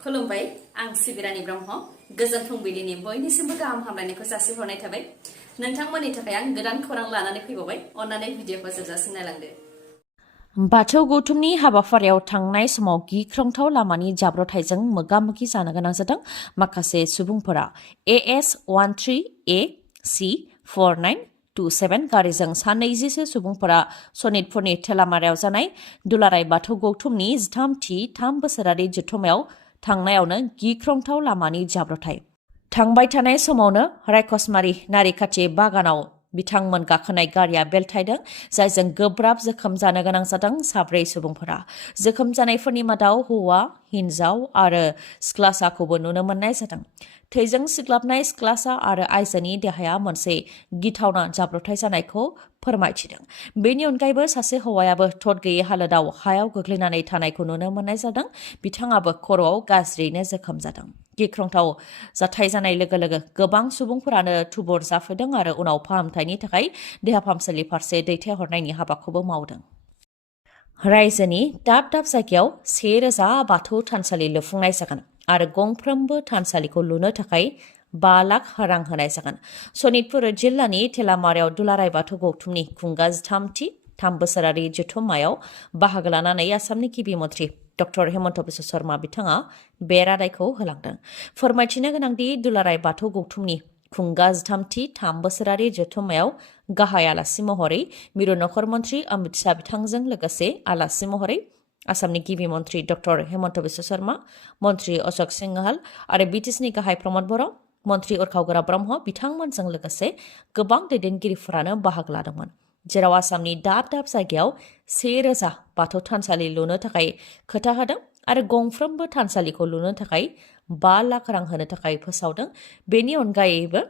खुलुमबाय आं सिबिरानि ब्रह्म गोजोन फुंबिलिनि बयनिसिमबो गाहाम हामलायनायखौ जासिहरनाय थाबाय नोंथांमोननि थाखाय आं गोदान खौरां लानानै फैबावबाय अन्नानै भिडिअखौ जोबजासिम नायलांदो बाथौ गौथुमनि हाबाफारियाव थांनाय समाव गिख्रंथाव लामानि जाब्रबथायजों मोगा-मोगि जानो गोनां जादों माखासे सुबुंफोरा AS 13A C 4927 गारिजों सा 20 सुबुंफोरा सनितपुरनि थेलामारायाव जानाय दुलाराय बाथौ गौथुमनि 13थि 3 बोसोरारि जथुम्मायाव थांनायावनो गिख्रंथाव लामानि जाब्रबथाय थांबाय थानाय समावनो रायखसमारि नारिखाथि बागानाव बिथांमोन गाखोनाय गारिया बेलथायदों जायजों गोब्राब जोखोम जानो गोनां जादों 4 सुबुंफोरा जोखोम जानायफोरनि मादाव हौवा हिन्जाव आरो सिख्लासाखौबो नुनो मोननाय जादों थैजों सिग्लाबनाय सिख्लासा आरो आइजोनि देहाया मोनसे गिथावना जाब्रबथाय जानायखौ फोरमायथिदों बेनि अनगायैबो सासे हौवायाबो थद गैयै हालोदाव हायाव गोग्लैनानै थानायखौ नुनो मोननाय जादों बिथाङाबो खर'आव गाज्रियैनो जोखोम जादों गिख्रंथाव जाथाय जानाय लोगो लोगो गोबां सुबुंफोरानो थुबुर जाफैदों आरो उनाव फाहामथायनि थाखाय देहा फाहामसालि फारसे दैथायहरनायनि हाबाखौबो मावदों रायजोनि दाब दाब जायगायाव 1000 बाथौ थानसालि लुफुंनाय जागोन आरो गंफ्रोमबो थानसालिखौ लुनो थाखाय 5 लाख रां होनाय जागोन सनितपुर जिल्लानि थेलामारायाव दुलाराय बाथौ गौथुमनि खुंगा 13थि 3 बोसोरारि जथुम्मायाव बाहागो लानानै आसामनि गिबि मन्थ्रि डक्टर हेमन्त बिश्व शर्मा बिथाङा बे रादायखौ होलांदों फोरमायथिनो गोनांदि दुलाराय बाथौ गौथुमनि खुंगा 13थि 3 बोसोरारि जथुम्मायाव गाहाय आलासि महरै मिरु नखर मन्थ्रि अमित शाह बिथांजों लोगोसे आलासि महरै आसामनि गिबि मन्थ्रि डक्टर हेमन्त बिश्व शर्मा मन्थ्रि अशोक सिंहाल आरो बिटिसिनि गाहाय प्रमद बर' मन्थ्रि उरखावगोरा ब्रह्म बिथांमोनजों लोगोसे गोबां दैदेनगिरिफोरानो बाहागो लादोंमोन जेराव आसामनि दाब दाब जायगायाव 1000 बाथौ थानसालि लुनो थाखाय खोथा होदों आरो गंफ्रोमबो थानसालिखौ लुनो थाखाय 5 लाख रां होनो थाखाय फोसावदों बेनि अनगायैबो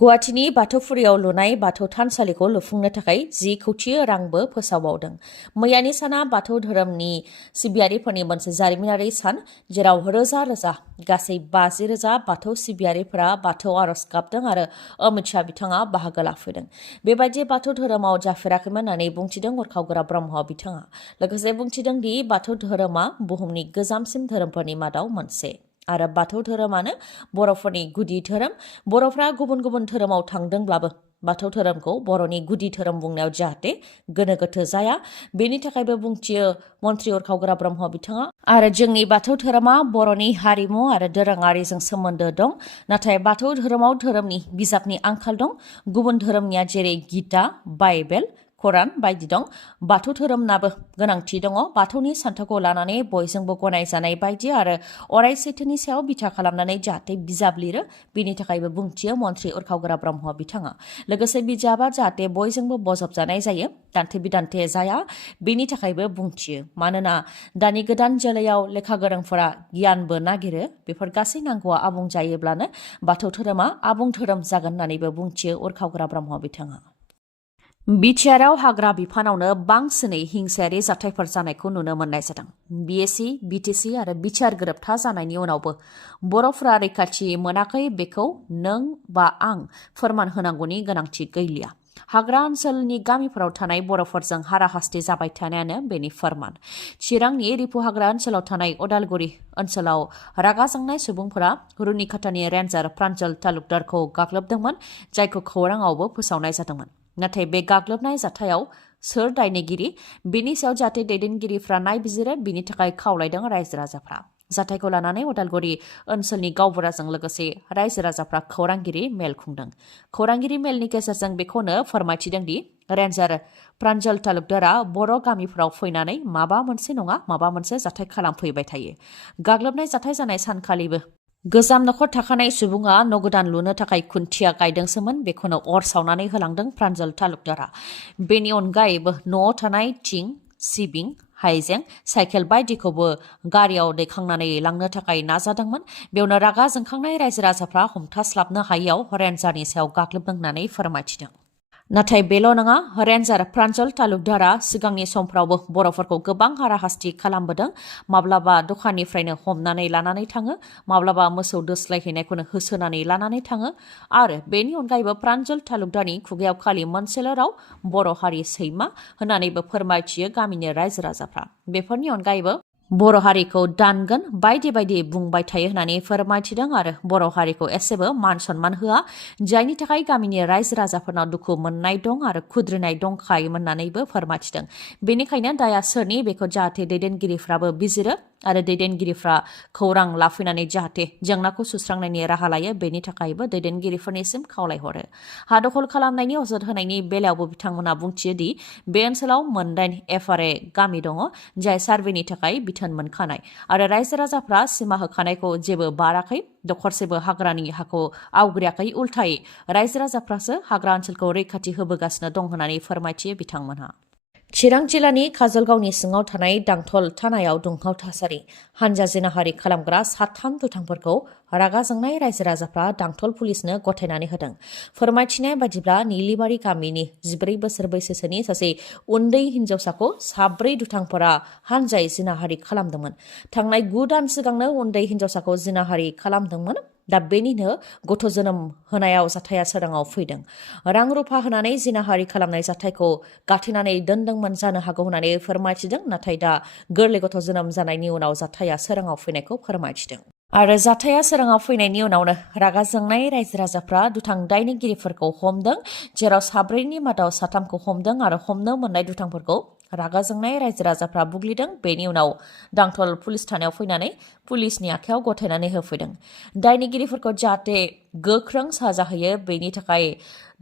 गुवाहाटीनि बाथौफुरियाव लुनाय बाथौ थानसालिखौ लुफुंनो थाखाय 10 कौटि रांबो फोसावबावदों मैयानि साना बाथौ धोरोमनि सिबियारिफोरनि मोनसे जारिमिनारि सान जेराव रोजा रोजा गासै 50,000 बाथौ सिबियारिफोरा बाथौ आरज गाबदों आरो अमित शाह बिथाङा बाहागो लाफैदों बेबायदि बाथौ धोरोमाव जाफेराखैमोन होननानै बुंथिदों उरखावगोरा ब्रह्म बिथाङा लोगोसे बुंथिदों दि बाथौ धोरोमा बुहुमनि गोजामसिन धोरोमफोरनि मादाव मोनसे आरो बाथौ धोरोमानो बर'फोरनि गुदि धोरोम बर'फ्रा गुबुन गुबुन धोरोमाव थांदोंब्लाबो बाथौ धोरोमखौ बर'नि गुदि धोरोम बुंनायाव जाहाथे गोनो गोथो जाया बेनि थाखायबो बुंथियो मन्थ्रि उरखावगोरा ब्रह्म बिथाङा आरो जोंनि बाथौ धोरोमा बर'नि हारिमु आरो दोरोङारिजों सोमोन्दो दं नाथाय बाथौ धोरोमाव धोरोमनि बिजाबनि आंखाल दं गुबुन धोरोमनिया जेरै गीता बाइबेल खौरां बायदि दं बाथौ धोरोमनाबो गोनांथि दङ बाथौनि सान्थौखौ लानानै बयजोंबो गनायजानाय बायदि आरो अराय सैथोनि सायाव बिथा खालामनानै जाहाथे बिजाब लिरो बिनि थाखायबो बुंथियो मन्थ्रि उरखावगोरा ब्रह्म बिथाङा लोगोसे बिजाबा जाहाथे बयजोंबो बजबजानाय जायो दान्थे बिदान्थे जाया बिनि थाखायबो बुंथियो मानोना दानि गोदान जोलैयाव लेखा गोरोंफोरा गियानबो नागिरो बेफोर गासै नांगौआ आबुं जायोब्लानो बाथौ धोरोमा आबुं धोरोम जागोन होननानैबो बुंथियो उरखावगोरा ब्रह्म बिथाङा बिटिआरआव हाग्रा बिफानावनो बांसिनै हिंसायारि जाथायफोर जानायखौ नुनो मोननाय जादों बिएसि बिटिसि आरो बिटिआर गोरोबथा जानायनि उनावबो बर'फोरा रैखाथि मोनाखै बेखौ नों बा आं फोरमान होनांगौनि गोनांथि गैलिया हाग्रा ओनसोलनि गामिफोराव थानाय बर'फोरजों हाराहास्ति जाबाय थानायानो बेनि फोरमान चिरांनि रिपु हाग्रा ओनसोलाव थानाय उदालगुरि ओनसोलाव रागा जोंनाय सुबुंफोरा रुनिखातानि रेन्जार प्रान्जल तालुकदारखौ गाग्लोबदोंमोन जायखौ खौराङावबो फोसावनाय जादोंमोन नाथाय बे गाग्लोबनाय जाथायाव सोर दायनिगिरि बेनि सायाव जाहाथे दैदेनगिरिफ्रा नायबिजिरो बिनि थाखाय खावलायदों रायजो राजाफ्रा जाथायखौ लानानै उदालगुरि ओनसोलनि गावबुराजों लोगोसे रायजो राजाफ्रा खौरांगिरि मेल खुंदों खौरांगिरि मेलनि गेजेरजों बेखौनो फोरमायथिदों दि रेन्जार प्रान्जल तालुकदारा बर' गामिफोराव फैनानै माबा मोनसे नङा माबा मोनसे जाथाय खालामफैबाय थायो गाग्लोबनाय जाथाय जानाय सानखालिबो गोजाम नखर थाखानाय सुबुङा न' गोदान लुनो थाखाय खुन्थिया गायदोंसोमोन बेखौनो अर सावनानै होलांदों प्रान्जल तालुकदारा बेनि अनगायैबो न'आव थानाय थिं सिबिं हाइजें साइकेल बायदिखौबो गारियाव दैखांनानै लांनो थाखाय नाजादोंमोन बेयावनो रागा जोंखांनाय रायजो राजाफ्रा हमथास्लाबनो हायैयाव रेन्जारनि सायाव गाग्लोबदों होननानै फोरमायथिदों नाथाय बेल' नङा रेन्जार प्रान्जल तालुकदारा सिगांनि समफ्रावबो बर'फोरखौ गोबां हाराहास्ति खालामबोदों माब्लाबा दखाननिफ्रायनो हमनानै लानानै थाङो माब्लाबा मोसौ दोस्लायहैनायखौनो होसोनानै लानानै थाङो आरो बेनि अनगायैबो प्रान्जल तालुकदारनि खुगायाव खालि मोनसेल' राव बर' हारि सैमा होननानैबो फोरमायथियो गामिनि रायजो राजाफ्रा बेफोरनि अनगायैबो बर' हारिखौ दानगोन बायदि बायदि बुंबाय थायो होननानै फोरमायथिदों आरो बर' हारिखौ एसेबो मान सनमान होआ, जायनि थाखाय गामिनि रायजो राजाफोरनाव दुखु मोननाय दं आरो खुद्रिनाय दंखायोमोन होननानैबो फोरमायथिदों। बेनिखायनो दाया सोरनि बेखौ जाहाथे दैदेनगिरिफ्राबो बिजिरो आरो दैदेनगिरिफ्रा खौरां लाफैनानै जाहाथे जेंनाखौ सुस्रांनायनि राहा लायो, बेनि थाखायबो दैदेनगिरिफोरनिसिम खावलायहरो। हा दखल खालामनायनि अजद होनायनि बेलायावबो बिथांमोना बुंथियो दि बे ओनसोलाव मोनदाइन FRA गामि दङ, जाय सार्भेनि थाखाय बिथोन मोनखानाय आरो रायजो राजाफ्रा सिमा होखानायखौ जेबो बाराखै, दखरसेबो हाग्रानि हाखौ आवग्रियाखै, उल्थायै रायजो राजाफ्रासो हाग्रा ओनसोलखौ रैखाथि होबोगासिनो दं होननानै फोरमायथियो बिथांमोनहा। चिरां जिल्लानि काजलगावनि सिङाव थानाय दांथल थानायाव दुंहाव थासारि। हानजा जिनाहारि खालामग्रा 3 दुथांफोरखौ रागा जोंनाय रायजो राजाफ्रा दांथल पुलिसनो गथायनानै होदों। फोरमायथिनाय बायदिब्ला निलिबारि गामिनि 14 बोसोर बैसोसोनि सासे उन्दै हिन्जावसाखौ 4 दुथांफोरा हानजायै जिनाहारि खालामदोंमोन। थांनाय 9 दान सिगांनो उन्दै हिन्जावसाखौ जिनाहारि खालामदोंमोन। दा बेनिनो गथ' जोनोम होनायाव जाथाया सोराङाव फैदों। रां रुफा होनानै जिनाहारि खालामनाय जाथायखौ गाथेनानै दोनदोंमोन जानो हागौ होननानै फोरमायथिदों, नाथाय दा गोरलै गथ' जोनोम जानायनि उनाव जाथाया सोराङाव फैनायखौ फोरमायथिदों। आरो जाथाया सोराङाव फैनायनि उनावनो रागा जोंनाय रायजो राजाफ्रा दुथां दायनिगिरिफोरखौ हमदों, जेराव 4नि मादाव 3खौ हमदों आरो हमनो मोननाय दुथांफोरखौ रागा जोंनाय रायजो राजाफ्रा बुग्लिदों। बेनि उनाव दांथल पुलिस थानायाव फैनानै पुलिसनि आखायाव गथायनानै होफैदों। दायनिगिरिफोरखौ जाहाथे गोख्रों साजा होयो, बेनि थाखाय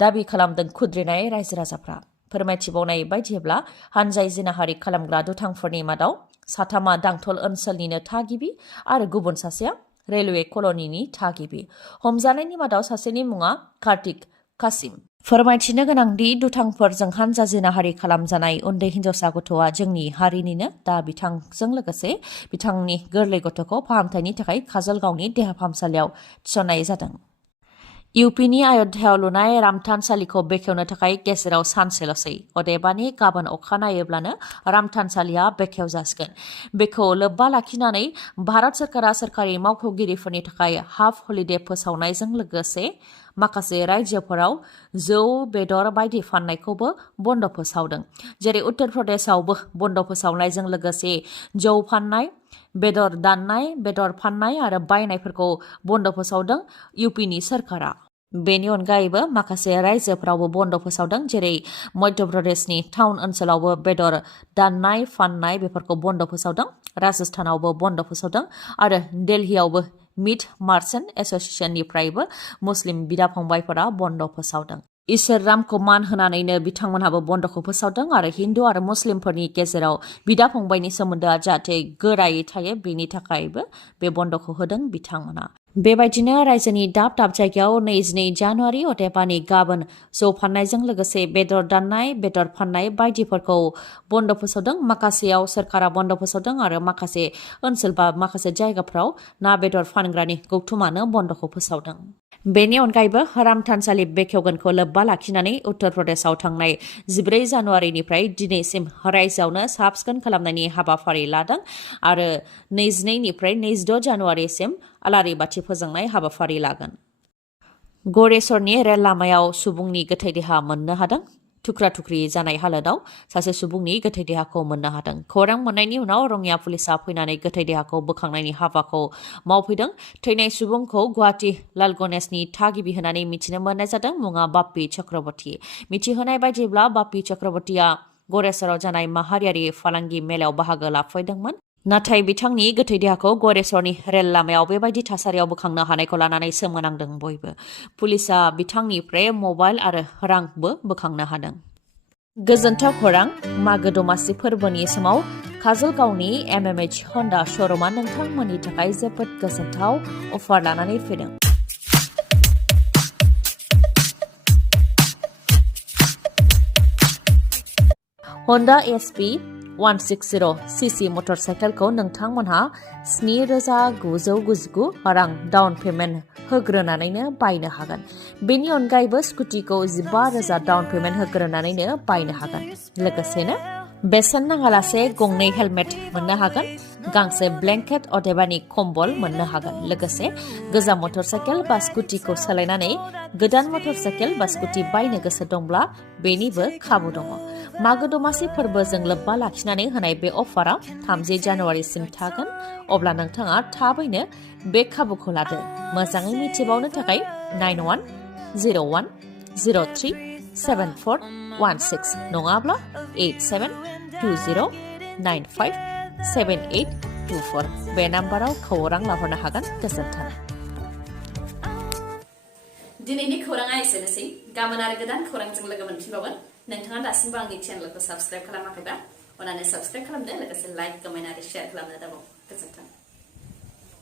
दाबि खालामदों खुद्रिनाय रायजो राजाफ्रा। फोरमायथिबावनाय बायदिब्ला हानजायै जिनाहारि खालामग्रा दुथांफोरनि मादाव 3 दांथल ओनसोलनिनो थागिबि आरो गुबुन सासेया रेलवे कल'निनि थागिबि। हमजानायनि मादाव सासेनि मुङा कार्तिक कासिम। फोरमायथिनो गोनांदि दुथांफोरजों हानजा जिनाहारि खालामजानाय उन्दै हिन्जावसा गथ'आ जोंनि हारिनिनो। दा बिथांजों लोगोसे बिथांनि गोरलै गथ'खौ फाहामथायनि थाखाय काजलगावनि देहा फाहामसालियाव थिसननाय जादों। इउपिनि आयध्यायाव लुनाय राम थानसालिखौ बेखेवनो थाखाय गेजेराव सानसेल'सै, अदेबानि गाबोन अखा नायोब्लानो राम थानसालिया बेखेव जासिगोन। बेखौ लोब्बा लाखिनानै भारत सोरखारा सोरखारि मावख'गिरिफोरनि थाखाय हाफ हलिडे फोसावनायजों लोगोसे माखासे रायजोफोराव जौ बेदर बायदि फाननायखौबो बन्द फोसावदों। जेरै उत्तर प्रदेशआवबो बन्द फोसावनायजों लोगोसे जौ फाननाय, बेदर दाननाय, बेदर फाननाय आरो बायनायफोरखौ बन्द फोसावदों इउपिनि सोरखारा। बेनि अनगायैबो माखासे रायजोफ्रावबो बन्द फोसावदों, जेरै मध्य प्रदेशनि टाउन ओनसोलावबो बेदर दाननाय फाननाय बेफोरखौ बन्द फोसावदों, राजस्थानावबो बन्द फोसावदों आरो दिल्लीयावबो मिट मार्चेन्ट एस'सिएशननिफ्रायबो मुस्लिम बिदा फंबायफोरा बन्द फोसावदों। इसोर रामखौ मान होनानैनो बिथांमोनहाबो बन्द'खौ फोसावदों आरो हिन्दु आरो मुस्लिमफोरनि गेजेराव बिदा फंबायनि सोमोन्दोआ जाहाथे गोरायै थायो, बेनि थाखायबो बे बन्द'खौ होदों बिथांमोना। बेबायदिनो रायजोनि दाब दाब जायगायाव 22 जानुवारि अदेबानि गाबोन जौ फाननायजों लोगोसे बेदर दाननाय, बेदर फाननाय बायदिफोरखौ बन्द फोसावदों। माखासेयाव सोरखारा बन्द फोसावदों आरो माखासे ओनसोल बा माखासे जायगाफ्राव ना बेदर फानग्रानि गौथुमानो बन्द'खौ फोसावदों। बेनि अनगायैबो राम थानसालि बेखेवगोनखौ लोब्बा लाखिनानै उत्तर प्रदेशआव थांनाय 14 जानुवारिनिफ्राय दिनैसिम रायजोआवनो साफ सिखोन खालामनायनि हाबाफारि लादों आरो 22निफ्राय 26 जानुवारिसिम आलारि बाथि फोजोंनाय हाबाफारि लागोन। गरेस्वरनि रेल लामायाव सुबुंनि गोथै देहा मोननो हादों। थुख्रा थुख्रि जानाय हालोदाव सासे सुबुंनि गोथै देहाखौ मोननो हादों। खौरां मोननायनि उनाव रङिया पुलिसा फैनानै गोथै देहाखौ बोखांनायनि हाबाखौ मावफैदों। थैनाय सुबुंखौ गुवाहाटी लाल गणेशनि थागिबि होननानै मिथिनो मोननाय जादों। मुङा बाप्पी चक्रवर्ती। मिथिहोनाय बायदिब्ला बाप्पी चक्रवर्तीया गरेस्वराव जानाय माहारियारि फालांगि मेलायाव बाहागो लाफैदोंमोन। नाथाय बिथांनि गोथै देहाखौ गरेस्वरनि रेल लामायाव बेबायदि थासारियाव बोखांनो हानायखौ लानानै सोमोनांदों बयबो। पुलिसा बिथांनिफ्राय मबाइल आरो रांबो बोखांनो हादों। गोजोनथाव खौरां, मागो दमासि फोरबोनि समाव काजलगावनि MMH हन्डा श'रुमा नोंथांमोननि थाखाय जोबोद गोजोनथाव अफार लानानै फैदों। हन्डा SP 160 सीसी मटर साइकेलखौ नोंथांमोनहा 7,999 रां डाउन पेमेन्ट होग्रोनानैनो बायनो हागोन। बेनि अनगायैबो स्कुटिखौ 15,000 डाउन पेमेन्ट होग्रोनानैनो बायनो हागोन। लोगोसेनो बेसेन नाङालासे गंनै हेलमेट मोननो हागोन। गांसे ब्लेंकेट अदेबानि कम्बल मोननो हागोन लोगोसे गोजाम मटरसाइकेल बा स्कुटिखौ सोलायनानै गोदान मटरसाइकेल बा स्कुटि बायनो गोसो दंब्ला बेनिबो खाबु दङ मागो दमासि फोरबोजों लोब्बा लाखिनानै होनाय बे अफारा 30 जानुवारिसिम थागोन अब्ला नोंथाङा थाबैनो बे खाबुखौ लादो मोजाङै मिथिबावनो थाखाय 9101037416 नङाब्ला 8720957824 बे नाम्बाराव खौरां लाहरनो हागोन गोजोन्थों दिनैनि खौराङा एसेनोसै गाबोन आरो गोदान खौरांजों लोगो मोनफिनबावगोन नोंथाङा दासिमबो आंनि चेनेलखौ साबस्क्राइब खालामाखैबा अननानै साबस्क्राइब खालामदो लोगोसे लाइक कमेन्ट आरो शेयार खालामनो दाबाव गोजोन्थों